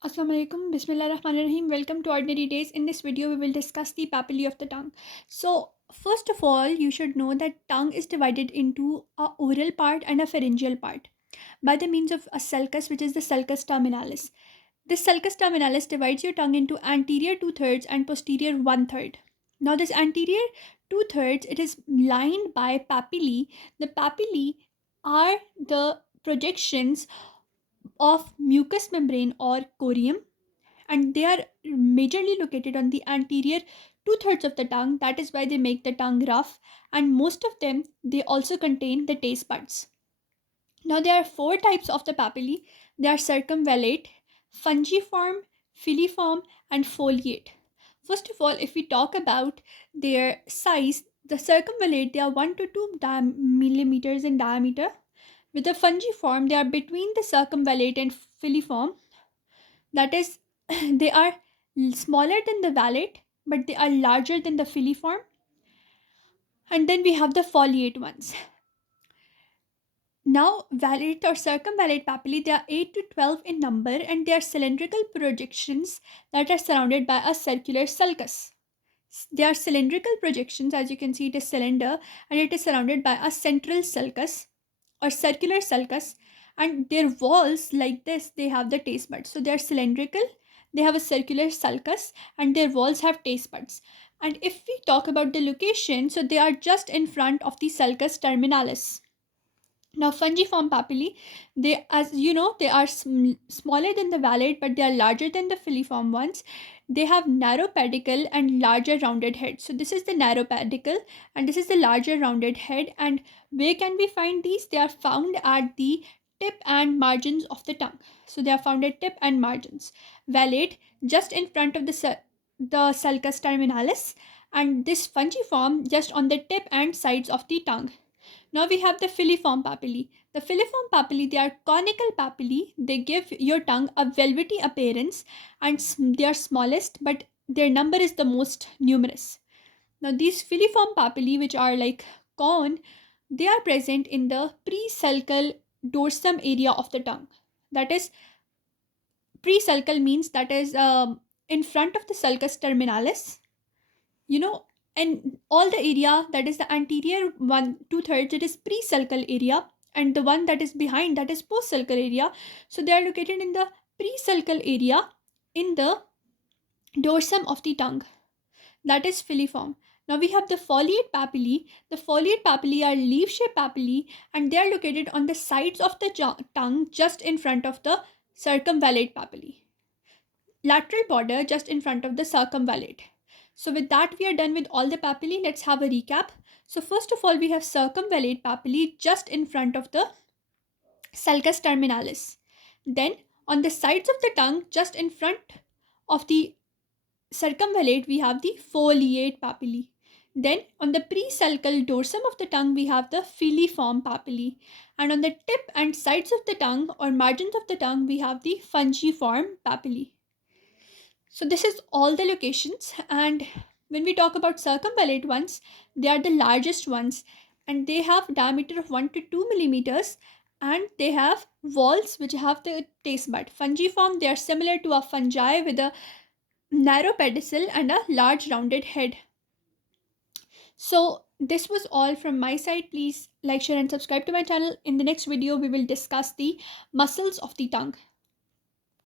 Assalamu alaikum, Bismillahirrahmanirrahim. Welcome to Ordinary Days. In this video, we will discuss the papillae of the tongue. So, first of all, you should know that tongue is divided into a oral part and a pharyngeal part by the means of a sulcus, which is the sulcus terminalis. This sulcus terminalis divides your tongue into anterior two-thirds and posterior one-third. Now, this anterior two-thirds, it is lined by papillae. The papillae are the projections of mucous membrane or corium, and they are majorly located on the anterior two-thirds of the tongue. That is why they make the tongue rough, and most of them, they also contain the taste buds. Now there are four types of the papillae. They are circumvallate, fungiform, filliform, and foliate. First of all, if we talk about their size, the circumvallate, they are 1 to 2 millimeters in diameter. With the fungiform, they are between the circumvallate and filliform. That is, they are smaller than the vallate, but they are larger than the filliform. And then we have the foliate ones. Now, vallate or circumvallate papillae, they are 8 to 12 in number, and they are cylindrical projections that are surrounded by a circular sulcus. They are cylindrical projections, as you can see, it is cylinder, and it is surrounded by a central sulcus or circular sulcus, and their walls, like this, they have the taste buds. So they are cylindrical, they have a circular sulcus, and their walls have taste buds. And if we talk about the location, so they are just in front of the sulcus terminalis. Now, fungiform papillae, they, as you know, they are smaller than the vallate, but they are larger than the filiform ones. They have narrow pedicle and larger rounded head. So this is the narrow pedicle, and this is the larger rounded head. And where can we find these? They are found at the tip and margins of the tongue. So they are found at tip and margins. Vallate, just in front of the sulcus terminalis, and this fungiform just on the tip and sides of the tongue. Now we have the filiform papillae. The filiform papillae, they are conical papillae. They give your tongue a velvety appearance, and they are smallest, but their number is the most numerous. Now these filiform papillae, which are like cone, they are present in the presulcal dorsum area of the tongue. That is, presulcal means that is in front of the sulcus terminalis, you know, and all the area that is the anterior one two-thirds, it is pre-sulcal area, and the one that is behind, that is post-sulcal area. So they are located in the pre-sulcal area in the dorsum of the tongue. That is filiform. Now we have the foliate papillae. The foliate papillae are leaf-shaped papillae, and they are located on the sides of the tongue just in front of the circumvallate papillae. Lateral border just in front of the circumvallate. So with that, we are done with all the papillae. Let's have a recap. So first of all, we have circumvallate papillae just in front of the sulcus terminalis. Then on the sides of the tongue, just in front of the circumvallate, we have the foliate papillae. Then on the presulcal dorsum of the tongue, we have the filiform papillae. And on the tip and sides of the tongue or margins of the tongue, we have the fungiform papillae. So this is all the locations, and when we talk about circumvallate ones, they are the largest ones, and they have diameter of 1 to 2 millimeters, and they have walls which have the taste bud. Fungiform, they are similar to a fungi with a narrow pedicel and a large rounded head. So this was all from my side. Please like, share and subscribe to my channel. In the next video, we will discuss the muscles of the tongue.